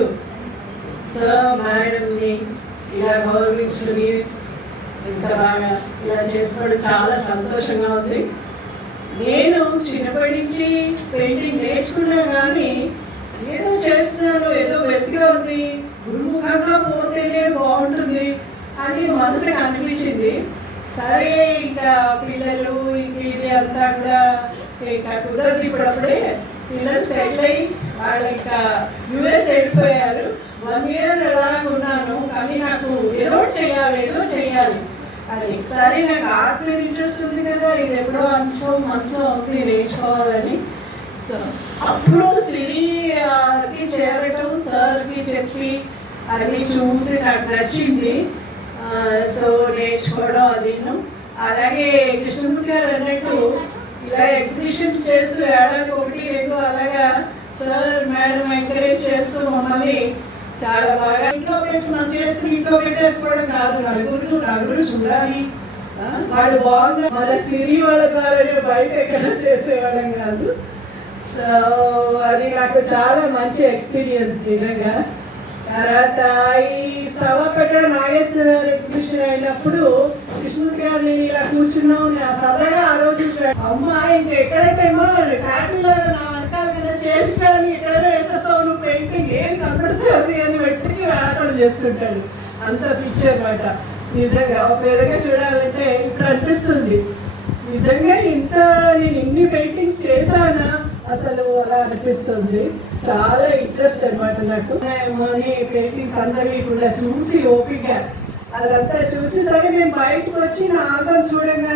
రోజు సార్ మేడంని ఇలా గౌరవించడం ఇంత బాగా ఇలా చేసుకోవడం చాలా సంతోషంగా ఉంది. నేను చిన్నప్పటి నుంచి పెయింటింగ్ నేర్చుకున్నా కానీ ఏదో చేస్తున్నాను ఏదో వెతిగా ఉంది. గురుముఖంగా పోతేనే బాగుంటుంది అని మనసుకి అనిపించింది. సరే ఇంకా పిల్లలు ఇంక ఇది అంతా కూడా ఇంకా కుదరదు. ఇప్పుడప్పుడే పిల్లలు సెటిల్ అయ్యి వాళ్ళ ఇంకా ఇయర్ ఉన్నాను కానీ నాకు ఏదో ఒకటి చేయాలి ఏదో చేయాలి. అది సరే నాకు ఆర్ట్ మీద ఇంట్రెస్ట్ ఉంది కదా ఇది ఎప్పుడో అంచో మంచో అవుతుంది నేర్చుకోవాలని. సో అప్పుడు శ్రీకి చేరటం సార్కి చెప్పి అది చూసి నాకు నచ్చింది. సో నేర్చుకోవడం అది. అలాగే కృష్ణమూర్తి గారు అన్నట్టు ఇలా ఎగ్జిబిషన్స్ చేస్తూ ఏడాది ఒకటి రెండు అలాగా సార్ మేడం ఎంకరేజ్ చేస్తూ మమ్మల్ని చాలా బాగా. ఇంట్లో పెట్టి మనం చేసుకుని ఇంట్లో పెట్టేసుకోవడం కాదు నలుగురు నలుగురు చూడాలి. వాళ్ళు బాగుంది మన సిరి వాళ్ళ ద్వారా బయట ఎక్కడ చేసేవాళ్ళం కాదు. సో అది నాకు చాలా మంచి ఎక్స్పీరియన్స్ నిజంగా. తర్వాత ఈ సభ పెట్టడం నాగేశ్వర ఎగ్జిబిషన్ అయినప్పుడు కృష్ణుడి గారు నేను ఇలా కూర్చున్నాం నా సరదాగా ఆ రోజు అమ్మ ఇంక ఎక్కడైతే ట్యాటూలో నా వెనకాల కదా చేసి కానీ అది అని పెట్టి వ్యాపారం చేసుకుంటాడు అంత పిచ్చి అనమాట నిజంగా ఒక విధంగా చూడాలంటే ఇప్పుడు అనిపిస్తుంది. నిజంగా ఇంత నేను ఇన్ని పెయింటింగ్స్ చేశానా అసలు అలా అనిపిస్తుంది. చాలా ఇంట్రెస్ట్ అన్నమాట నాకు. అని పెయింటింగ్స్ అందరివి కూడా చూసి ఓపిక. అదంతా చూసి సరే నేను బయటకు వచ్చి నా ఆల్బమ్ చూడగానే